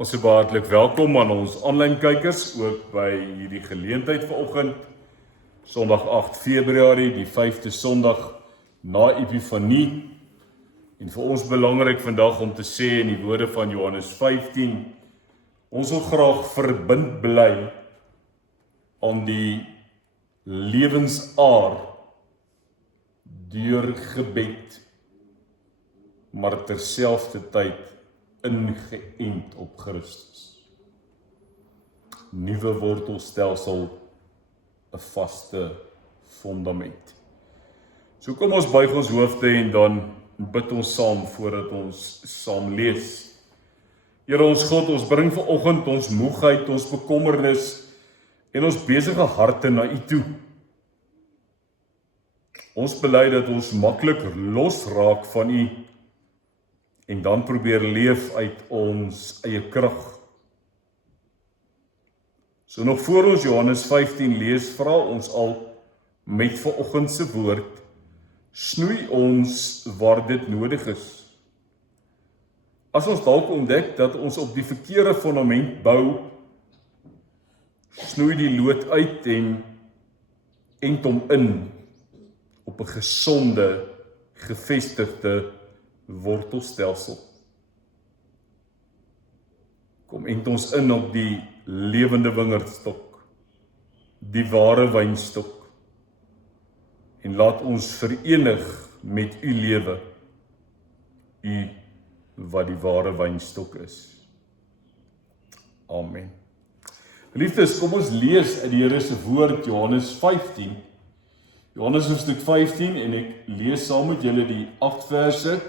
Ons is hartlik welkom aan ons aanlyn kykers, ook by hierdie geleentheid vanoggend, Sondag 8 Februarie, die 5de Sondag na Epifanie. En vir ons belangrik vandag om te sê in die woorde van Johannes 15, ons wil graag verbind bly aan die lewensaar deur gebed, maar terselfdertyd ingeënt op Christus. Nuwe wortelstelsel, 'n vaste fondament. So kom ons buig ons hoofde en dan bid ons saam voordat ons saam lees. Here ons God, ons bring vanoggend ons moegheid, ons bekommernis en ons besige harte na U toe. Ons bely dat ons maklik losraak van U en dan probeer leef uit ons eie krag. So nog voor ons Johannes 15 lees, vra ons al met vanoggend se woord, snoei ons waar dit nodig is. As ons dalk ontdek dat ons op die verkeerde fondament bou, snoei die lood uit en ent hom in op 'n gesonde, gevestigde wortelstelsel. Kom ent ons in op die lewende wingerdstok, die ware wynstok, en laat ons verenig met U lewe, U wat die ware wynstok is. Amen. Geliefdes, kom ons lees uit die Here se woord, Johannes 15. Johannes hoofstuk 15, en ek lees saam met julle die 8 verse,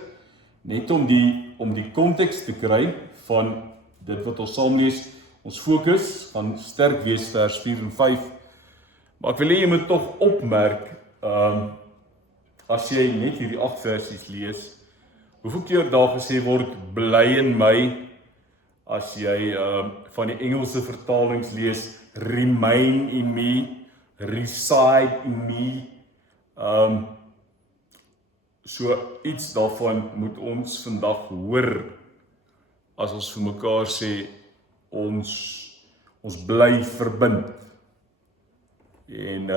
net om die konteks te kry van dit wat ons saam lees. Ons fokus gaan sterk wees vers 4 en 5. Maar ek wil hê jy moet tog opmerk, as jy net hierdie 8 versies lees, hoeveel keer daar gesê word, bly in my, as jy van die Engelse vertalings lees, remain in me, reside in me, so iets daarvan moet ons vandag hoor, as ons vir mekaar sê, ons bly verbind, en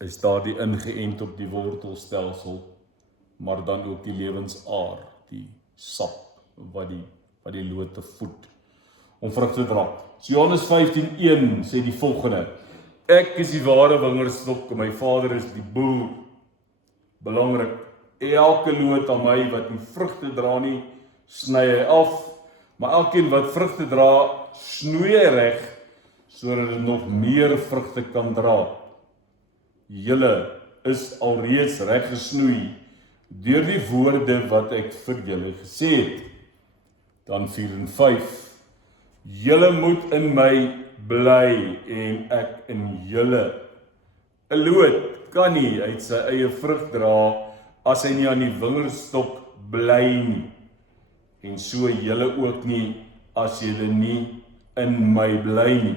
is daar die ingeënt op die wortelstelsel, maar dan ook die lewensaar, die sap, wat die lote voed, om vrug te dra. So Johannes 15:1 sê die volgende, ek is die ware wingerdstok, en my Vader is die boer. Belangrik, elke loot aan my wat nie vrugte dra nie, sny hy af, maar elkeen wat vrugte dra, snoei hy reg, sodat dit nog meer vrugte kan dra. Julle is alreeds reg gesnoei, deur die woorde wat ek vir julle gesê het. Dan 4 en 5, julle moet in my bly, en ek in julle. 'n loot kan nie uit sy eie vrug dra, as hy nie aan die wingerdstok bly nie. En so julle ook nie, as julle nie in my bly nie.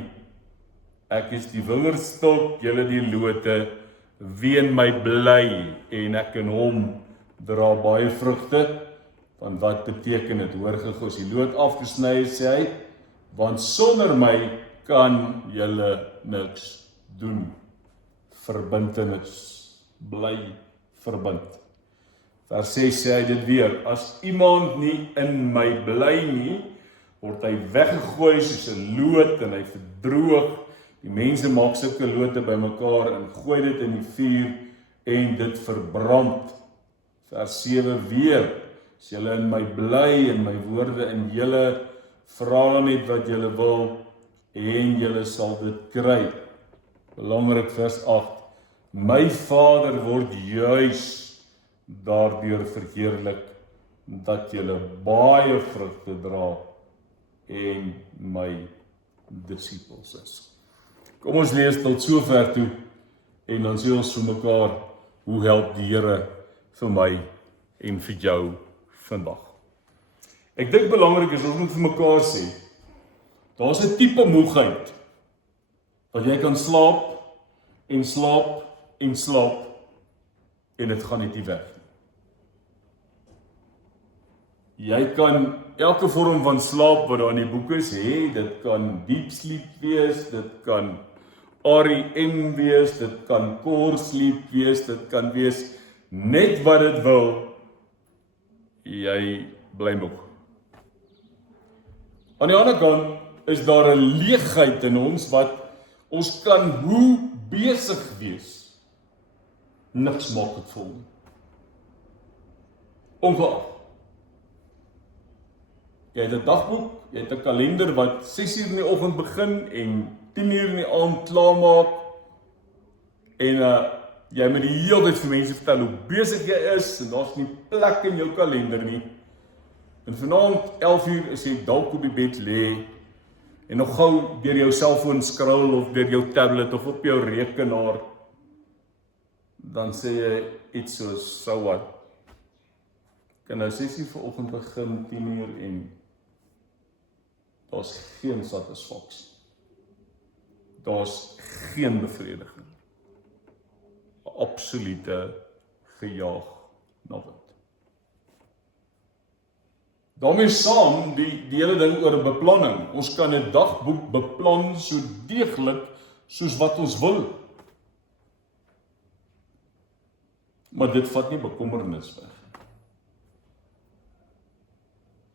Ek is die wingerdstok, julle die lote, wie in my bly, en ek in hom dra baie vrugte. Want wat beteken dit? Hoor gou, as die loot afgesny is, sê hy, want sonder my kan julle niks doen. Verbintenis, bly verbind. Vers 6 sê hy dit weer, as iemand nie in my bly nie, word hy weggegooi soos 'n loot, en hy verdroog. Die mense maak sulke lote bymekaar en gooi dit in die vuur, en dit verbrand. Vers 7 weer, as julle in my bly, en my woorde in julle, vra net wat julle wil, en julle sal dit kry. Belangrik vers 8, my Vader word juis daardeur verheerlik, dat julle baie vrugte dra, en my disippels is. Kom ons lees tot sover toe, en dan sê ons vir mekaar, hoe help die Here vir my en vir jou vandag. Ek dink belangrik is, ons moet vir mekaar sê, daar's 'n tipe moegheid, dat jy kan slaap, en slaap, en slaap, en dit gaan net nie weg nie. Jy kan elke vorm van slaap wat daar in die boek is, dit kan deep sleep wees, dit kan REM wees, dit kan core sleep wees, dit kan wees net wat dit wil, jy bly nog. Aan die ander kant is daar 'n leegheid in ons wat ons kan hoe besig wees, niks maak dit vol nie. Ongeag. Jy het 'n dagboek, jy het 'n kalender wat 6:00 in die oggend begin en 10:00 in die aand klaarmaak en jy moet die hele tyd vir mense vertel hoe besig jy is en daar's nie plek in jou kalender nie. En vanaand 11:00 is jy dalk op die bed lê en nog gou deur jou selfoon scroll of deur jou tablet of op jou rekenaar, dan sê jy iets soos, so wat? Kan nou 6:00 vanoggend begin, 10:00 en daar's geen satisfaksie. Daar's geen bevrediging. 'n Absolute gejaag na wat. Daarmee saam die hele ding oor beplanning. Ons kan 'n dagboek beplan so deeglik soos wat ons wil. Maar dit vat nie bekommernis weg.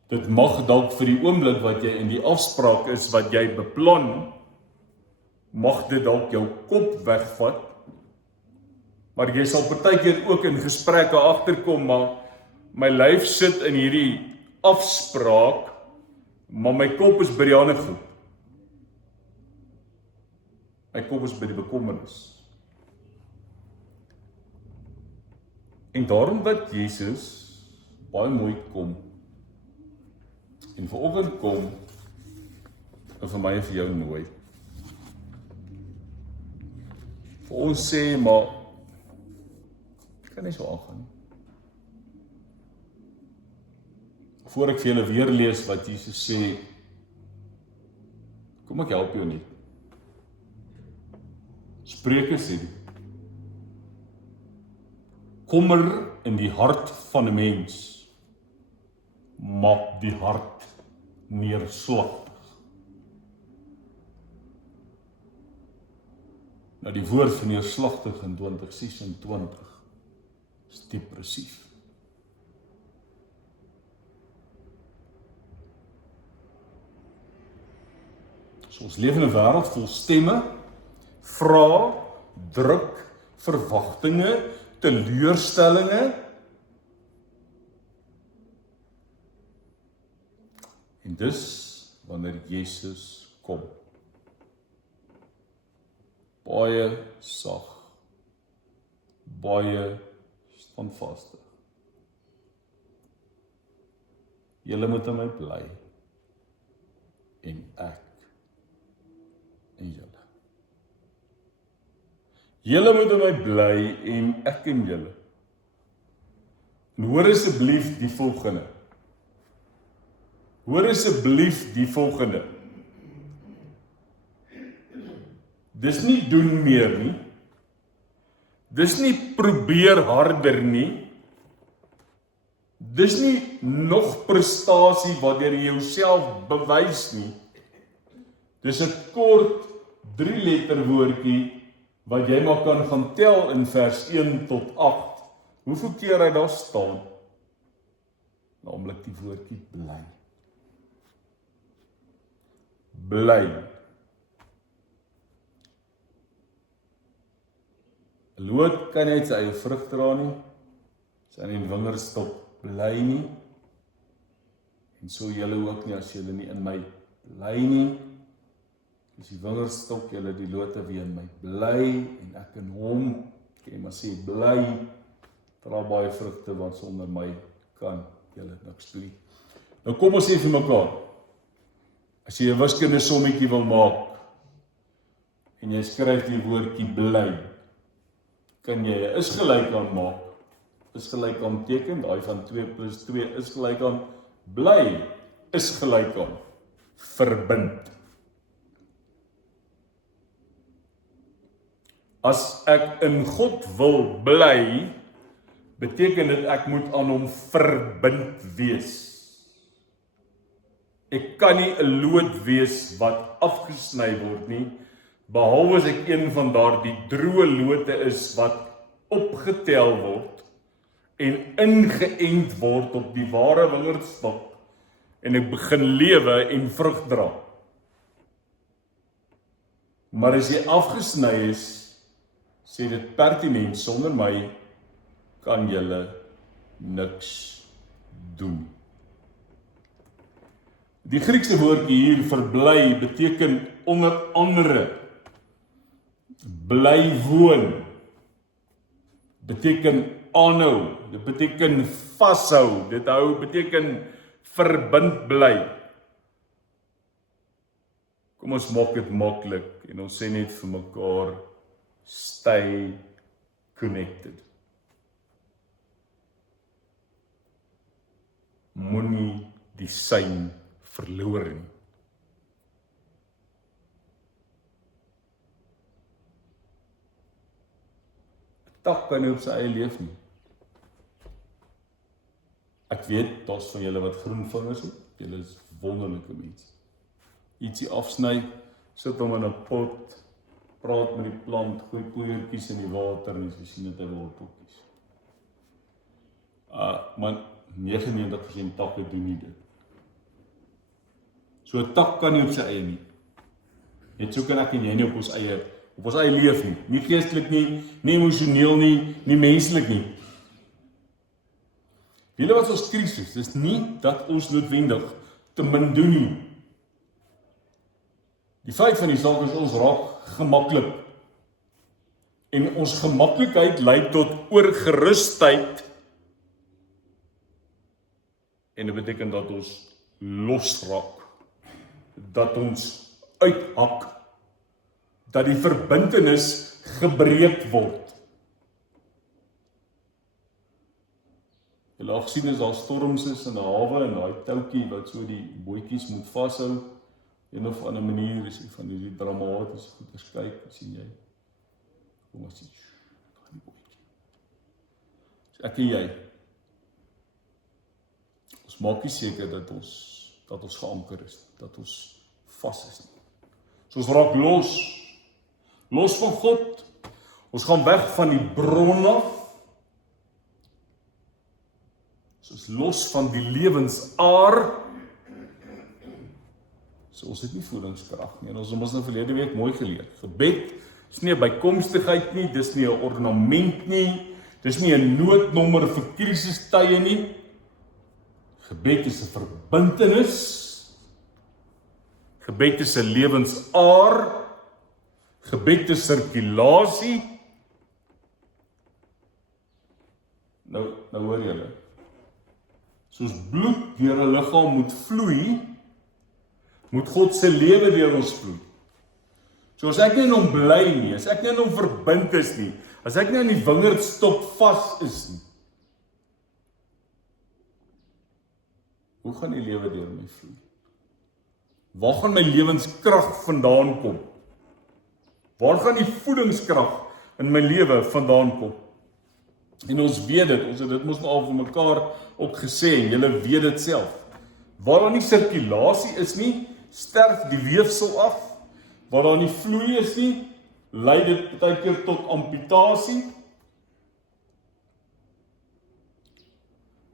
Dit mag dalk vir die oomblik wat jy in die afspraak is wat jy beplan, mag dit dalk jou kop wegvat, maar jy sal partykeer ook in gesprekke agterkom, maar my lyf sit in hierdie afspraak, maar my kop is by die ander goed. My kop is by die bekommernis. En daarom wat Jesus baie mooi kom, en vanoggend kom, en vir my en vir jou nooi. Vir ons sê, maar, kan nie so aangaan nie. Voor ek vir julle weer lees wat Jesus sê, kom ek help jou nie. Spreuke sê, kommer in die hart van 'n mens, maak die hart neerslagtig. Nou die woord van neerslagtig in 2026 is depressief. So ons leef in 'n wêreld vol stemme, vrae, druk, verwagtinge, teleurstellinge. En dis wanneer Jesus kom. Baie sag, baie standvastig. Julle moet in my bly en ek en julle. Julle moet in my bly en ek en julle. En hoor asseblief die volgende. Hoor asseblief die volgende. Dis nie doen meer nie. Dis nie probeer harder nie. Dis nie nog prestasie waardeur jy jouself bewys nie. Dis 'n kort 3-letter woordjie wat jy maar kan gaan tel in vers 1 tot 8. Hoeveel keer hy daar staan? Naamlik die woordjie bly. Bly. 'n Loot kan net sy eie vrug dra nie, sy in die wingerdstok bly nie, en so julle ook nie as julle nie in my bly nie, is die wingerdstok julle die lote wie in my bly, en ek in hom, kan jy maar sê, bly, dra baie vrugte, want sonder my kan julle niks doen. Nou kom ons sê vir mekaar, as jy 'n wiskundige sommetjie wil maak, en jy skryf die woordjie bly, kan jy 'n is gelyk aan maak, is gelyk aan teken, daai van 2 plus 2 is gelyk aan bly, is gelyk aan verbind. As ek in God wil bly, beteken dit ek moet aan hom verbind wees. Ek kan nie 'n loot wees wat afgesny word nie, behalwe as ek een van daardie droë lote is wat opgetel word en ingeënt word op die ware wingerdstok en ek begin lewe en vrug dra. Maar as jy afgesny is, sê dit pertinent, sonder my kan julle niks doen. Die Griekse woordjie hier vir bly beteken onder andere bly woon, beteken aanhou, dit beteken vashou, dit beteken verbind bly. Kom ons maak dit maklik en ons sê net vir mekaar, stay connected. Moenie die sein verloor nie. Tak kan nie op sy eie leef nie. Ek weet, daar's van julle wat groen vingers het, julle is wonderlike mense. Ietsie afsny, sit hom in 'n pot, praat met die plant, gooi poeiertjies in die water en jy sien dit hy worteltjies. Maar 99% takke doen nie dit. So 'n tak kan nie op sy eie nie. Net so kan ek en jy nie op ons eie leef nie. Nie geestelik nie, nie emosioneel nie, nie menslik nie. Julle wat ons krisis, dis nie dat ons noodwendig te min doen nie. Die feit van die saak is ons raak gemaklik. En ons gemaklikheid lei tot oorgerusheid. En dit beteken dat ons losraak. Dat ons uithak. Dat die verbintenis gebreek word. Julle al gesien as daar storms is in 'n hawe en daai toutjie wat so die bootjies moet vashou, een of ander manier is van hierdie dramatiese goeders kyk, sien jy. Kom ons sien. Gaan die bootjie. So ek en jy. Ons maak nie seker dat ons geanker is, dat ons vas is nie. So ons raak los van God. Ons gaan weg van die bron af. Ons is los van die lewensaar. So ons het nie voedingskrag nie. En ons het nou verlede week mooi geleer. Gebed is nie 'n bykomstigheid nie, dis nie 'n ornament nie, dis nie 'n noodnommer vir krisistye nie. Gebed is 'n verbintenis. Gebed is 'n lewensaar. Gebed is sirkulasie. Nou hoor julle. Soos bloed deur 'n liggaam moet vloei, moet God se lewe deur ons vloei. So as ek nie in hom bly nie, as ek nie in hom verbind is nie, as ek nie in die wingerdstok vas is nie, hoe gaan die lewe deur my vloei? Waar gaan my lewenskrag vandaan kom? Waar gaan die voedingskrag in my lewe vandaan kom? En ons weet dit, ons het dit mos al vir mekaar ook gesê, en julle weet dit self. Waar daar nie sirkulasie is nie, sterf die weefsel af. Waar daar nie vloei is nie, lei dit baie keer tot amputasie.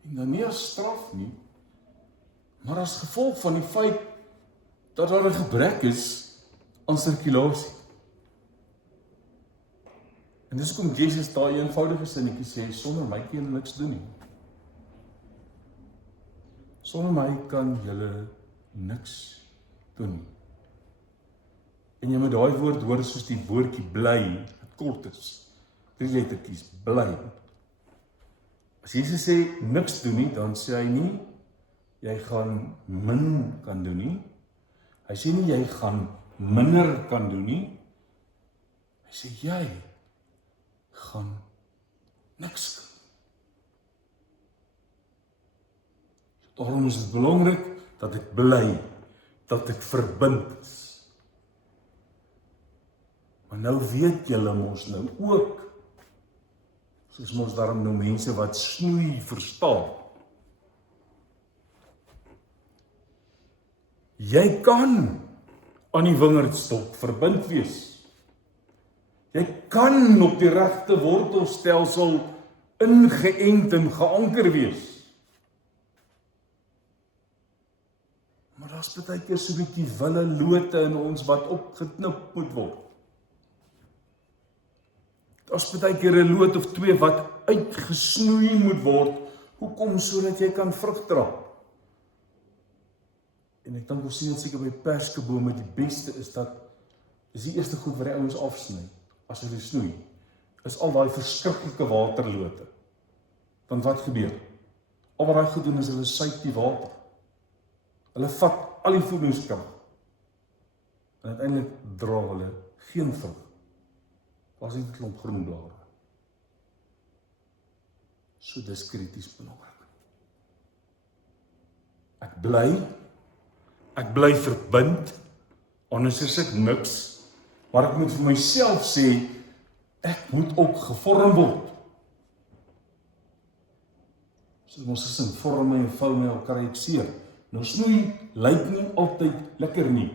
En dan nie as straf nie, maar as gevolg van die feit dat daar 'n gebrek is aan sirkulasie. En dis kom Jesus daai eenvoudige sinnetjie sê, sonder my kan julle niks doen nie. Sonder my kan julle niks doen nie. En jy moet daai woord hoor soos die woordjie bly, wat kort is. 3 lettertjies, bly. As Jesus sê niks doen nie, dan sê hy nie jy gaan min kan doen nie. Hy sê nie jy gaan minder kan doen nie. Hy sê jy gaan niks kan. Daarom is dit belangrik dat ek bly, dat ek verbind is. Maar nou weet julle mos nou ook, soos mos daarom nou mense wat snoei verstaan. Jy kan aan die wingerdstok verbind wees. Jy kan op die regte wortelstelsel ingeënt en geanker wees. Maar daar's baie keer so 'n bietjie wille lote in ons wat opgeknip moet word. Daar's baie keer 'n loot of twee wat uitgesnoei moet word. Hoekom? Sodat jy kan vrug dra. En ek dink ons sien dit seker by perskebome, die beste is dat dis die eerste goed wat die ouens afsny as hulle snoei, is al daai verskriklike waterlote. Want wat gebeur? Al wat daai goed doen is hulle suig die water. Hulle vat al die voedingskrag. En uiteindelik dra hulle geen vrug. Daar's net 'n klomp groen blare. So dis krities belangrik. Ek bly verbind, anders is ek niks, maar ek moet vir myself sê, ek moet ook gevorm word. So ons is in vorm en vou my al kry ek seer. Nou snoei lyk nie altyd lekker nie.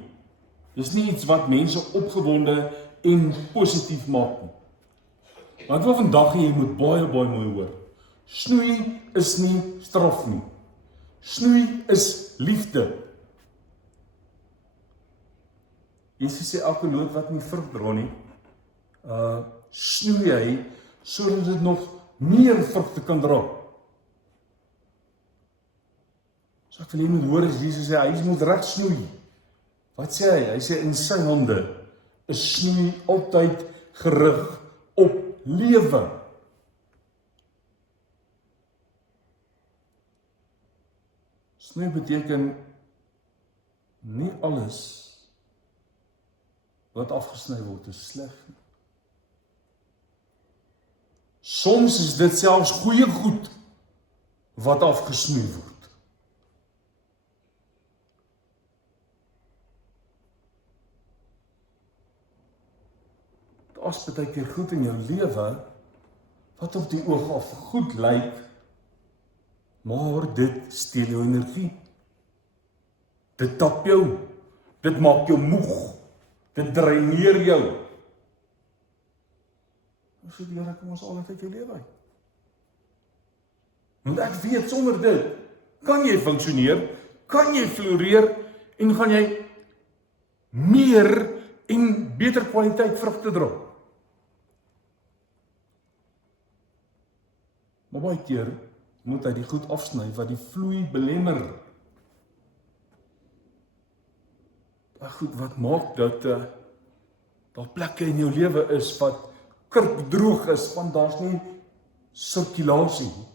Dis nie iets wat mense opgewonde en positief maak nie. Maar ek wil vandag hê jy moet baie mooi hoor. Snoei is nie straf nie. Snoei is liefde. Jesus sê elke loot wat nie vrug dra nie, snoei hy sodat dit nog meer vrugte kan dra. So ek wil jy moet hoor as Jesus sê hy moet reg snoei. Wat sê hy? Hy sê in sy hande is snoei altyd gerig op lewe. Snoei beteken nie alles wat afgesny word is sleg nie. Soms is dit selfs goeie goed wat afgesnoei word. Daar's baie keer goed in jou lewe wat op die oog af goed lyk, maar dit steel jou energie. Dit tap jou, dit maak jou moeg, dit dreineer jou. Ons sê die Here, kom ons al uit jou lewe uit. Want ek weet, sonder dit, kan jy funksioneer, kan jy floreer, en gaan jy meer en beter kwaliteit vrugte dra. Maar baie keer moet hy die goed afsny wat die vloei belemmer. Daai goed wat maak dat daar plekke in jou lewe is wat kurkdroog is, want daar's nie sirkulasie nie.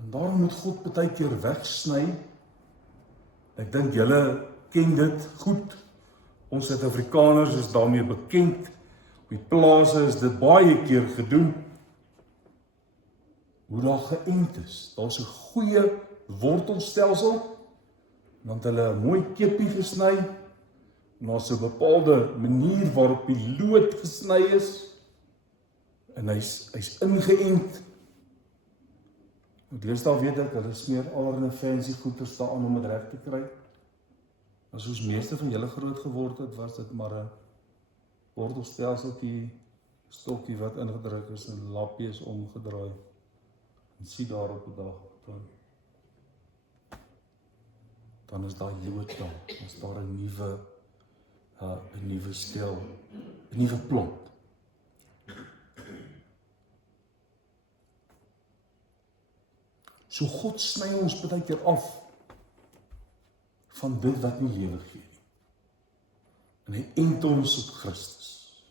En daarom moet God baie keer wegsny. Ek dink julle ken dit goed. Ons Suid-Afrikaners is daarmee bekend. Op die plase is dit baie keer gedoen. Hoe daar geënt is. Daar's 'n goeie wortelstelsel. Dan het hulle 'n mooi keppie gesny. En daar's 'n bepaalde manier waarop die loot gesny is. En hy's ingeënt. Deesdae weet ek, hulle smeer allerlei fancy goeders daaraan om dit reg te kry. As ons meeste van julle groot geword het, was dit maar 'n wortelstelseltjie, stokkie wat ingedruk is en lappie is omgedraai. En sien daar op 'n dag, dan is daai loot daar, is daar 'n nuwe stel, 'n nuwe plant. So God sny ons baie keer af van dit wat nie lewe gee nie. En hy ent ons op Christus.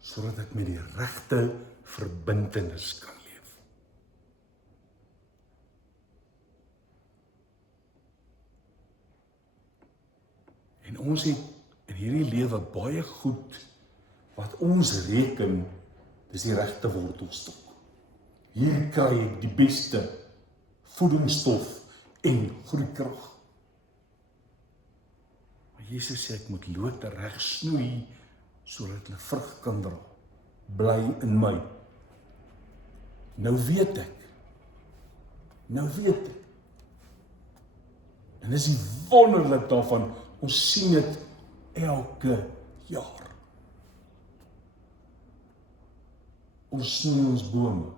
Sodat ek met die regte verbintenis kan leef. En ons het in hierdie lewe baie goed wat ons reken dis die regte wortelstok. Hier kry ek die beste voedingsstof en groeikrag. Maar Jesus sê ek moet lote reg snoei sodat hulle vrug kan dra. Bly in my. Nou weet ek. En dis die wonderlik daarvan, ons sien dit elke jaar. Ons snoei ons bome.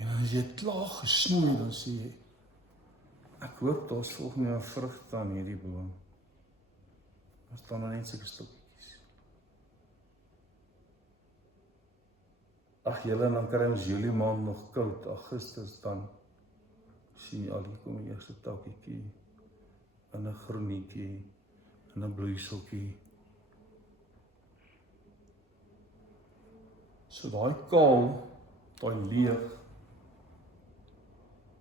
En as jy klaar gesnoei, dan sê jy, ek hoop daar's volgende jaar vrugte aan hierdie boom. Daar staan nog net sulke stokkies. Ag julle, dan kry ons Julie maand nog koud, Augustus dan sien jy al hier kom die eerste takkietjie, en 'n groenietjie, en 'n bloeiseltjie. So daai kaal, daai leeg,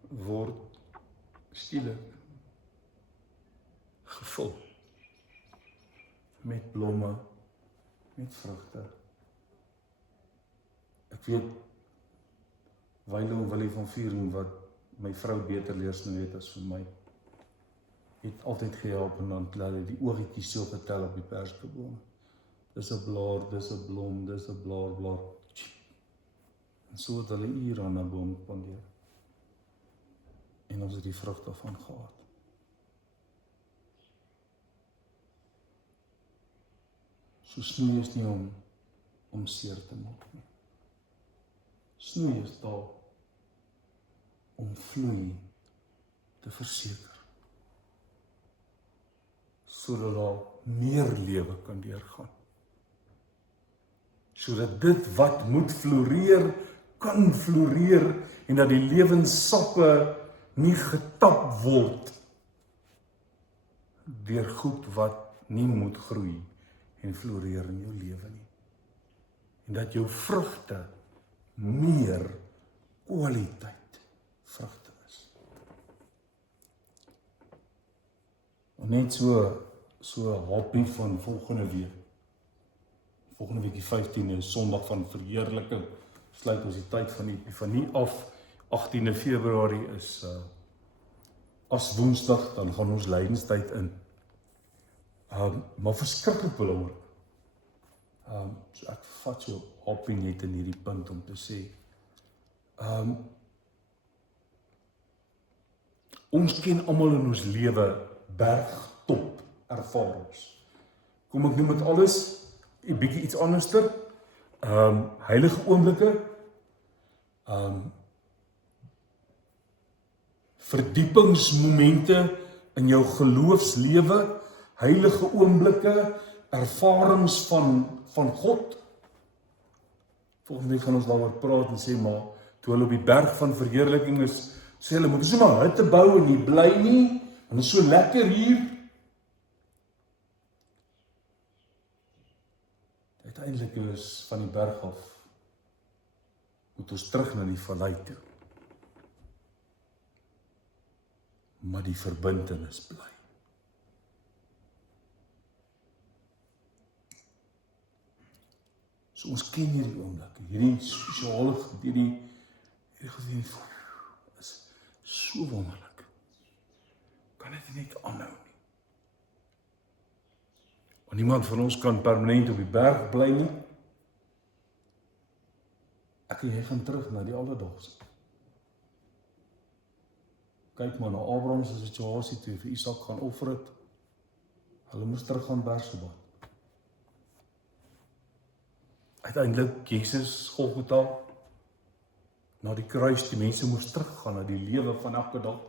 word skielik gevul met blomme, met vrugte. Ek weet, Wyle en Willie van Vuren, wat my vrou beter leer snoei het as vir my, het altyd gehelp en dan laat hy die oogietjies so getel op die perskeboom. Dis 'n blaar, dis 'n blom, dis 'n blaar. En so het hulle ure aan 'n boom spandeer. En ons het die vrug daarvan gehad. So snoei is nie om seer te maak nie. Snoei is daar om vloei te verseker, sodat daar meer lewe kan deurgaan. Sodat dit wat moet floreer, kan floreer, en dat die lewenssappe nie getap word deur goed wat nie moet groei en floreer in jou lewe nie. En dat jou vrugte meer kwaliteit vrugte is. Net so happie van volgende week. Volgende week die 15e Sondag van verheerliking, sluit ons die tyd van die Epifanie af. 18de Februarie is as Woensdag, dan gaan ons lydenstyd in. Maar verskriklik belangrik. So ek vat so happie net in hierdie punt om te sê, ons ken almal in ons lewe bergtop ervarings. Kom ek noem dit alles 'n bietjie iets anderster. Heilige oomblikke, verdiepingsmomente in jou geloofslewe, heilige oomblikke, ervarings van God. Volgende week gaan ons daaroor praat en sê, maar toe hulle op die berg van verheerliking is, sê hulle, moet ons nie maar hutte bou en nie bly nie, en dit is so lekker hier. Uiteindelik is van die berg af, moet ons terug na die vallei toe. Maar die verbintenis bly. So ons ken hierdie oomblik, hierdie sosiale, hierdie gevoel is so wonderlik. Kan dit net aanhou nie. Want niemand van ons kan permanent op die berg bly nie. Ek en jy gaan terug na die alledaagse. Kyk maar na Abraham se situasie toe vir Isak gaan offer het. Hulle moes terug gaan Berseba. Uiteindelik Jesus Golgotha, na die kruis, die mense moes teruggaan na die lewe van elke dag.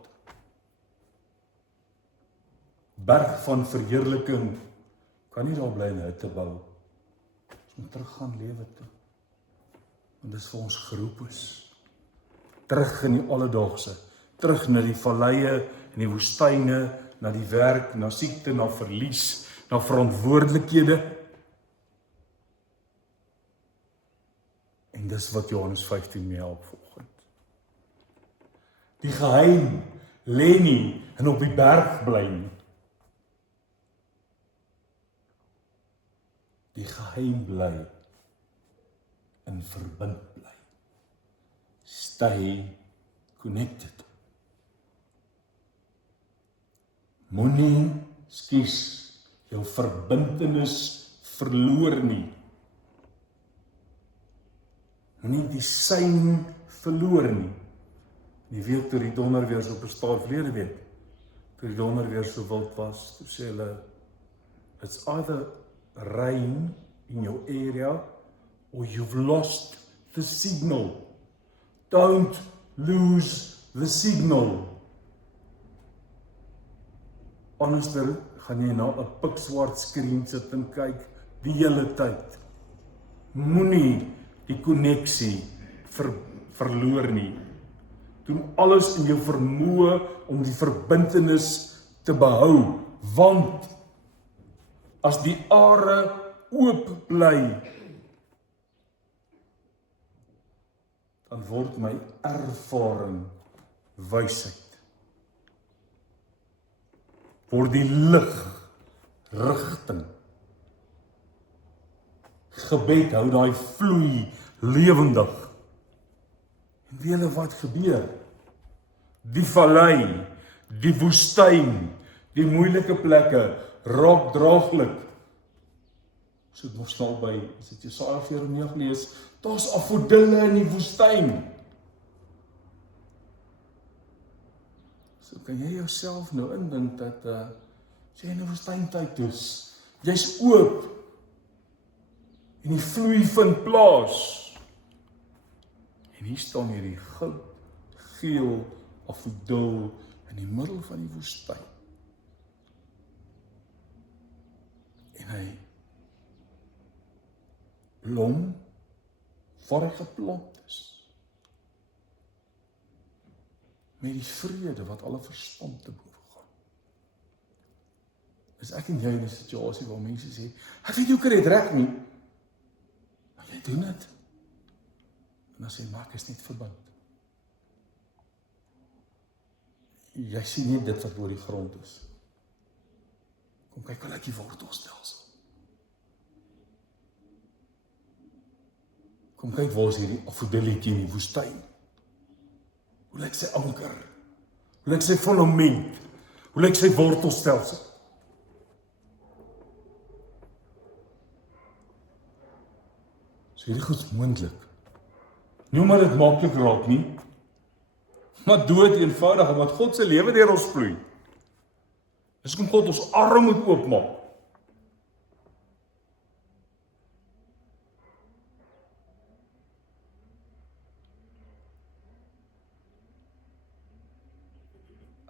Berg van verheerliking, kan nie daar bly en hutte bou. Ons moet teruggaan lewe toe. Want dis vir ons geroep is. Terug in die alledaagse, terug na die valleie en die woestyne, na die werk, na siekte, na verlies, na verantwoordelikhede. En dis wat Johannes 15 mee help vanoggend. Die geheim lê nie en op die berg bly nie. Die geheim bly en verbind bly. Stay connected. Moenie skies jou verbintenis verloor nie. moenie die sein verloor nie. Die week toe die donder weer so bestaan, verlede week, toe die donder weer so wild was, toe sê hulle, it's either rain in your area, or you've lost the signal. Don't lose the signal. Anderster gaan jy na 'n pikswart skerm sit en kyk die hele tyd. Moenie die koneksie verloor nie. Doen alles in jou vermoë om die verbintenis te behou, want as die are oop bly, dan word my ervaring wysheid. Word die lig rigting. Gebed hou daai vloei lewendig. En weet julle wat gebeur? Die vallei, die woestyn, die moeilike plekke raak draaglik. So dit nog snel by, as dit Jesaja 49 lees, daar's afgodille in die woestyn. So kan jy jouself nou indink dat as jy in 'n woestyntyd is, jy's oop en die vloei vind plaas. En hier staan hierdie goud, geel afgodil in die middel van die woestyn. En hy blom waar hy geplant is. Met die vrede wat alle verstand te boven gaan. Is ek en jy in 'n situasie waar mense sê, ek weet jy kry dit reg nie, maar jy doen dit. En dan sê, maar ek is net verbind. Jy sien nie dit wat oor die grond is. Kom kyk hoe lyk die wortelstelsel. Kom kyk waar is hierdie afgodilletjie in die woestyn. Hoe lyk sy anker? Hoe lyk sy fundament? Hoe lyk sy wortelstelsel? So hierdie goed is moontlik. Nie omdat dit maklik raak nie, maar dood eenvoudig, omdat God se lewe deur ons vloei. Dis kom God ons arm moet oopmaak.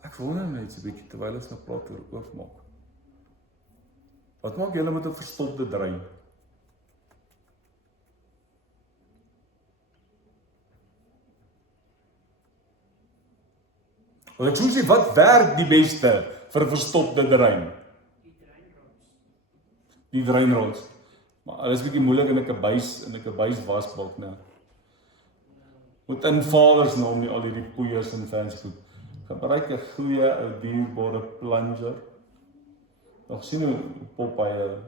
Ek wonder net so 'n bietjie terwyl ons nou praat oor oopmaak. Wat maak julle met 'n verstopte drein? Want ek sê, wat werk die beste vir 'n verstopte drein? Die dreinrods. Maar dit is 'n bietjie moeilik in 'n buis wasbak, né? Moet in vadersnaam nie al hierdie poeiers en fancy goed. Gebruik 'n goeie ou dierbare plunger. Nog sien hoe pop hy 'n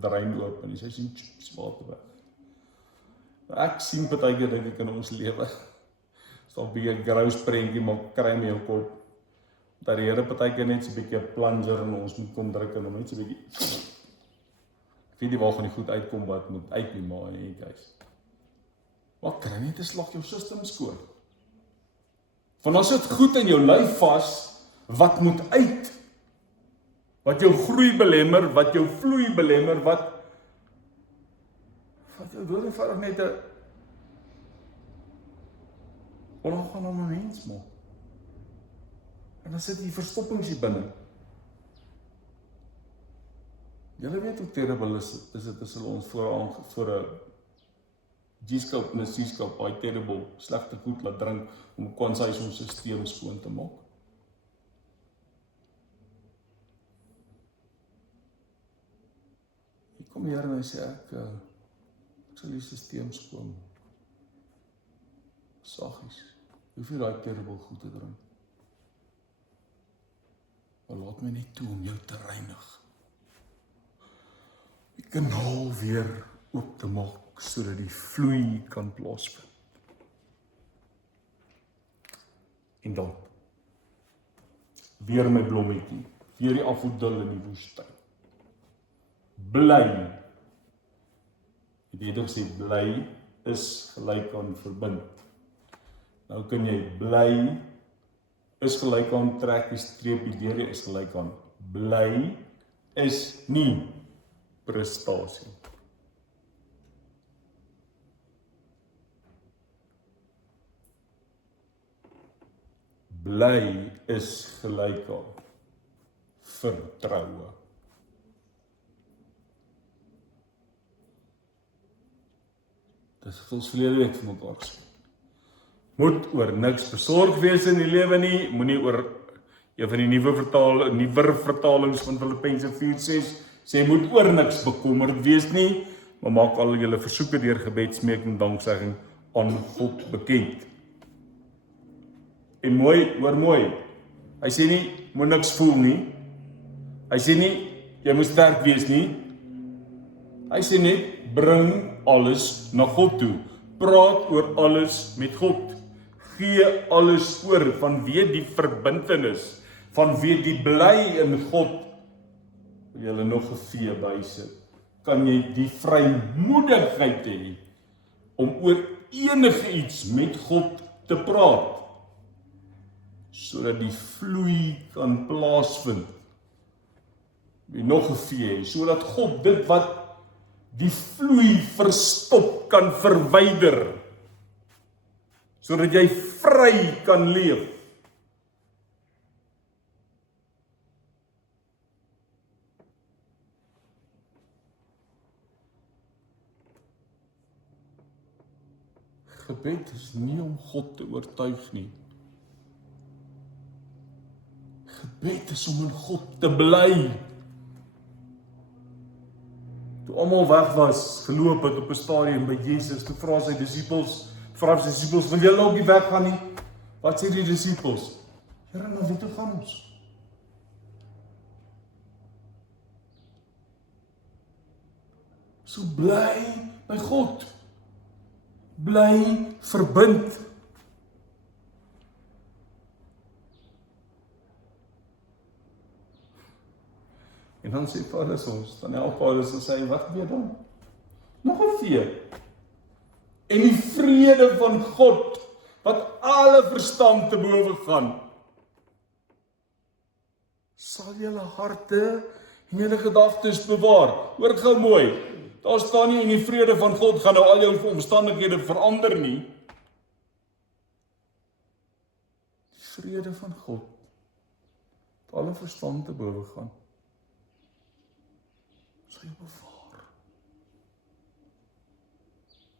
drein oop en hy sien water weg. Ek sien partykeer dink ek in ons lewe. Sal by 'n grous prentjie maar kry my jou kop. Dat die Here partykeer net so 'n bietjie 'n plunger in ons moet kom druk en hom net so 'n bietjie. Ek weet nie waar gaan die goed uitkom wat moet uit nie, maar hey guys. Maar kry net 'n slag jou system skoon. Want as dit goed in jou lyf vas, wat moet uit? Wat jou groei belemmer, wat jou vloei belemmer, wat jou dood eenvoudig net 'n onaangename mens maak. En dan sit die verstoppings hier binne. Julle weet hoe terrible is dit as hulle ons voor 'n G-scope en 'n C-scope, baie terrible, slegte goed laat drink om kwanshuis ons stelsel skoon te maak. Hier kom die Here en hy sê ek sal die stelsel skoon. Saggies. Hoef jy daai terrible goed te drink. Maar laat my net toe om jou te reinig. Die kanaal weer oop te maak sodat die vloei kan plaasvind. En dan weer my blommetjie, weer die afgodil in die woestyn. Bly. Die Here sê bly is gelyk aan verbind. Nou kan jy bly is gelyk aan trek die streepie deur, is gelyk aan bly is nie prestasie. Bly is gelyk aan vertroue. Dis wat ons verlede week van mekaar gesê. Moet oor niks besorg wees in die lewe nie, moenie oor een van die nuwer vertalings van Filippense 4:6 sê moet oor niks bekommerd wees nie, maar maak al julle versoeke deur gebed, smeek en danksegging aan God bekend. En hoor mooi, hy sê nie, moet niks voel nie, hy sê nie, jy moet sterk wees nie, hy sê net, bring alles na God toe, praat oor alles met God, gee alles oor, vanweë die verbintenis, vanweë die bly in God, wil julle nog 'n vee bysit, kan jy die vrymoedigheid hê, om oor enige iets met God te praat, sodat die vloei kan plaasvind. Wie nog 'n vee, sodat God dit wat die vloei verstop kan verwyder, sodat jy vry kan leef. Gebed is nie om God te oortuig nie. Gebed is om in God te bly. Toe almal weg was, geloop het op 'n stadium by Jesus, toe vra sy disippels, wil julle ook nie weggaan nie? Wat sê die disippels? Here, maar wie toe gaan ons? So bly by God. Bly verbind. En dan sê Paulus ons, dan help Paulus en sê, wat weer dan? Nog 'n vee. En die vrede van God, wat alle verstand te bowe gaan, sal julle harte en julle gedagtes bewaar. Hoor gou mooi, daar staan nie, en die vrede van God gaan nou al jou omstandighede verander nie. Die vrede van God, wat alle verstand te bowe gaan, sal jou bewaar.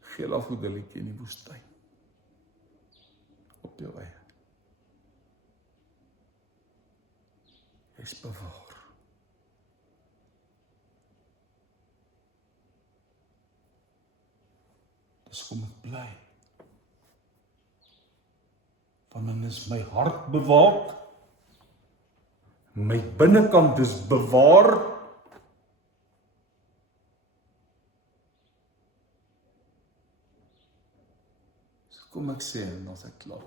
Geel afgoedelikie in die woestyn, op jou eie. Jy is bewaar. Dis kom ek bly. Want dan is my hart bewaak, my binnekant is bewaar, kom ek sê, en as ek klaar.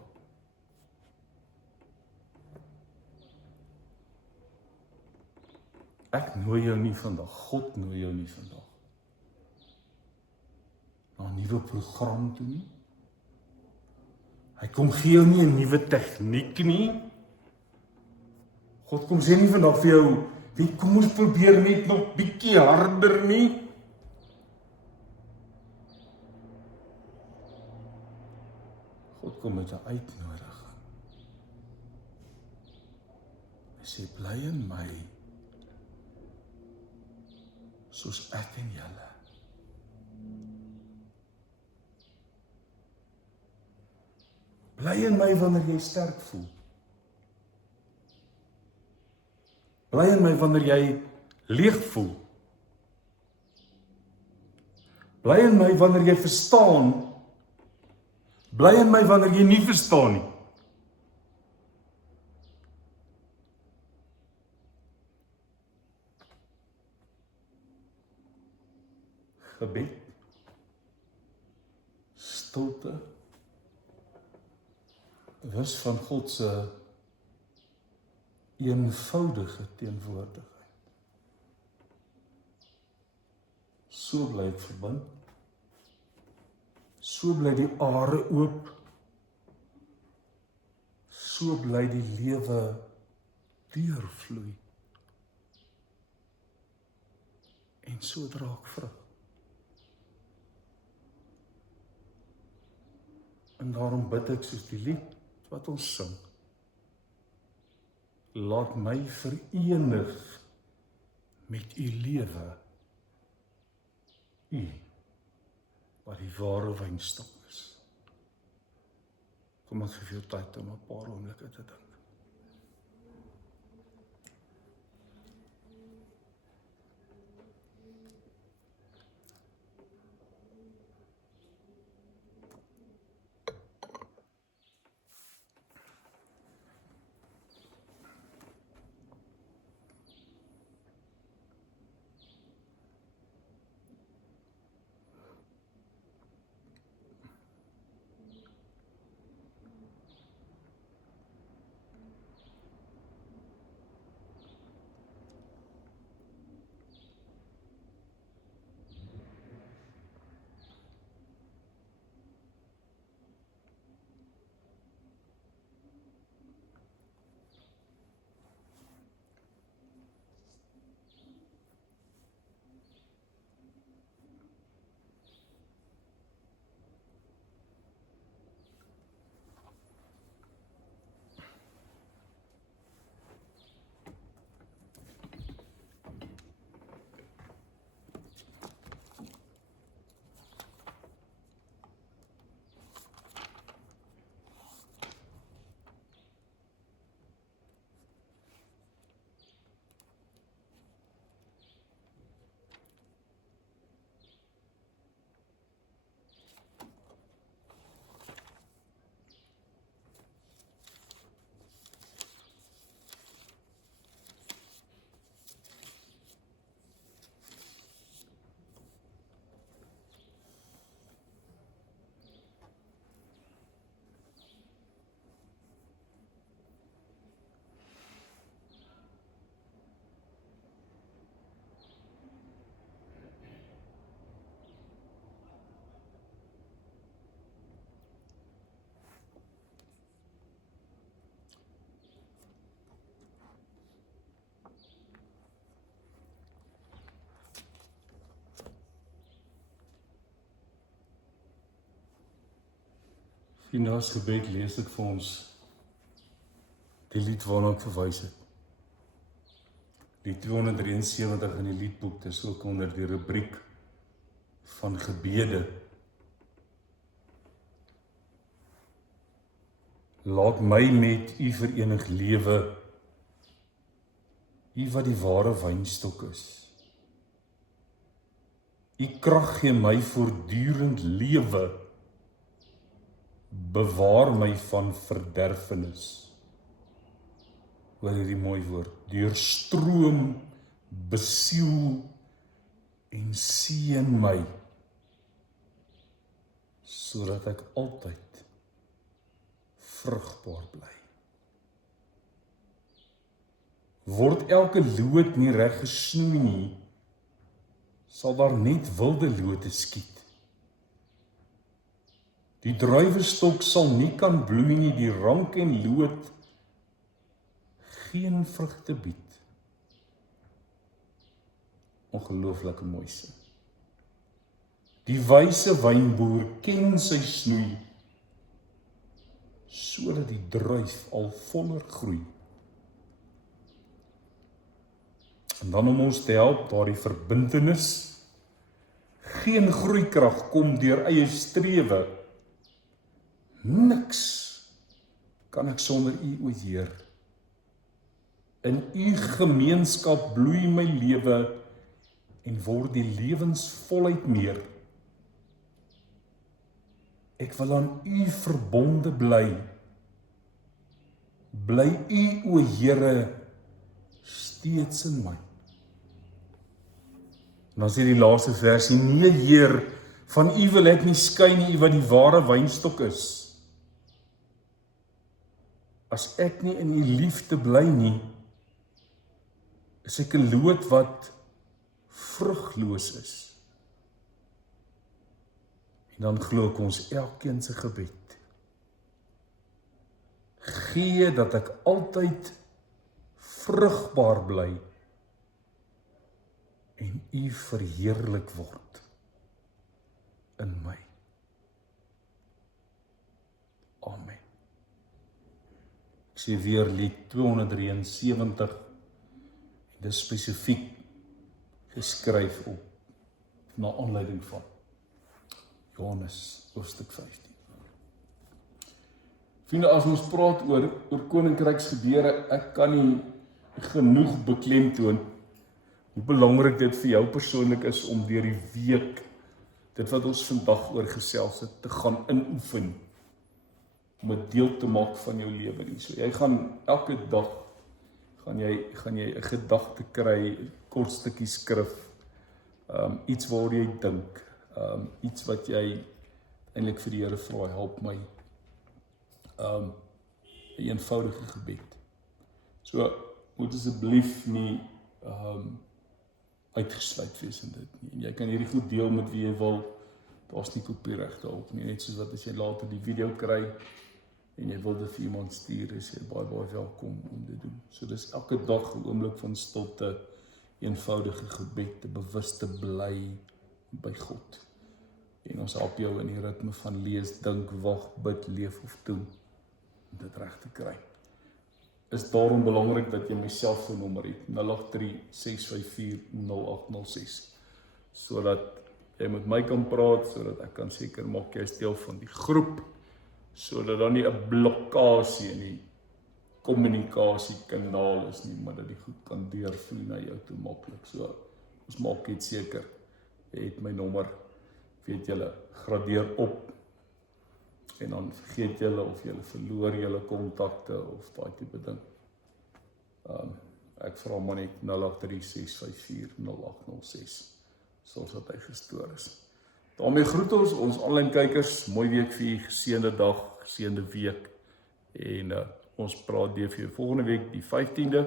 Ek nooi jou nie vandag, God nooi jou nie vandag, na 'n nuwe program toe nie. Hy kom gee jou nie 'n nuwe tegniek nie. God kom sê nie vandag vir jou, kom ons probeer net nog bietjie harder nie. God kom met 'n uitnodiging. Hy sê, bly in my, soos ek en julle. Bly in my wanneer jy sterk voel. Bly in my wanneer jy leeg voel. Bly in my wanneer jy verstaan. Bly in my wanneer jy nie verstaan nie. Gebed, stilte, bewus van God se eenvoudige teenwoordigheid. So bly ek verbind, So bly die are oop, so bly die lewe deurvloei. En so dra ek vrug. En daarom bid ek soos die lied wat ons sing. Laat my verenig met u lewe, u wat die ware wynstok is. Kom ek gee vir jou tyd om 'n paar oomblikke te dink. In ons gebed lees ek vir ons die lied waarna ek verwys het. Die 273 in die liedboek, dit is ook onder die rubriek van gebede. Laat my met u verenig lewe, u wat die ware wynstok is. U krag gee my voortdurend lewe, bewaar my van verderfenis. Hoor hierdie mooi woord, deurstroom, besiel en seën my, sodat ek altyd vrugbaar bly. Word elke loot nie reg gesnoei nie, sal daar net wilde lote skiet. Die druiwestok sal nie kan bloei nie, die rank en loot geen vrugte bied. Ongelooflike mooi sin. Die wyse wynboer ken sy snoei, sodat die druif al voller groei. En dan om ons te help, daardie verbintenis, geen groeikrag kom deur eie strewe. Niks kan ek sonder u, o Heer. In u gemeenskap bloei my lewe en word die lewensvolheid meer. Ek wil aan u verbonde bly. Bly u, o Here, steeds in my. En dan sê die laaste versie, nee Heer, van u wil ek nie skei nie, u wat die ware wynstok is. As ek nie in u liefde bly nie, is ek 'n loot wat vrugloos is. En dan glo ek ons elkeen se gebed. Gee dat ek altyd vrugbaar bly en U verheerlik word in my. Amen. Ek sê weer lied 273, en dit is spesifiek geskryf op, na aanleiding van Johannes hoofstuk 15. Vriende, as ons praat oor koninkryksgebeure, ek kan nie genoeg beklemtoon hoe belangrik dit vir jou persoonlik is om deur die week, dit wat ons vandag oor gesels het, te gaan inoefen, om 'n deel te maak van jou lewe nie. So jy gaan elke dag, gaan jy 'n gedagte kry, kort stukkie skrif, iets waar jy dink, iets wat jy eintlik vir die Here vra, help my, 'n eenvoudige gebed. So moet asseblief nie uitgesluit wees in dit nie. En jy kan hierdie goed deel met wie jy wil, daar's nie kopieregte op nie, net soos wat as jy later die video kry, en jy wil dit vir iemand stuur, is jy baie welkom om dit te doen. So dis elke dag 'n oomblik van stilte, eenvoudige gebed, te bewus te bly by God. En ons help jou in die ritme van lees, dink, wag, bid, leef of doen, om dit reg te kry. Is daarom belangrik dat jy my selfoonnommer het, 083-654-0806, sodat jy met my kan praat, sodat ek kan seker maak jy is deel van die groep, sodat daar nie 'n blokkasie in die kommunikasiekanaal is nie, maar dat die goed kan deurvloei na jou toe maklik. So, ons maak dit seker, jy het my nommer, weet julle, gradeer op, en dan vergeet julle of julle verloor julle kontakte of daai tipe ding. Ek vra maar net 083-654-0806, soos wat hy gestoor is. Daarmee groet ons aanlyn kykers, mooi week vir julle, geseënde dag, geseënde week, en ons praat weer vir julle volgende week, die 15de,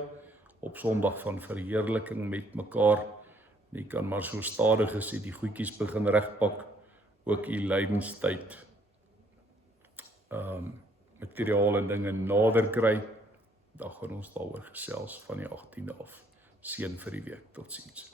op Sondag van verheerliking met mekaar. Jy kan maar so stadig as jy die goedjies begin regpak, ook die lydenstyd, materiaal en dinge nader kry, dan gaan ons daaroor gesels van die 18de af. Seën vir die week, totsiens.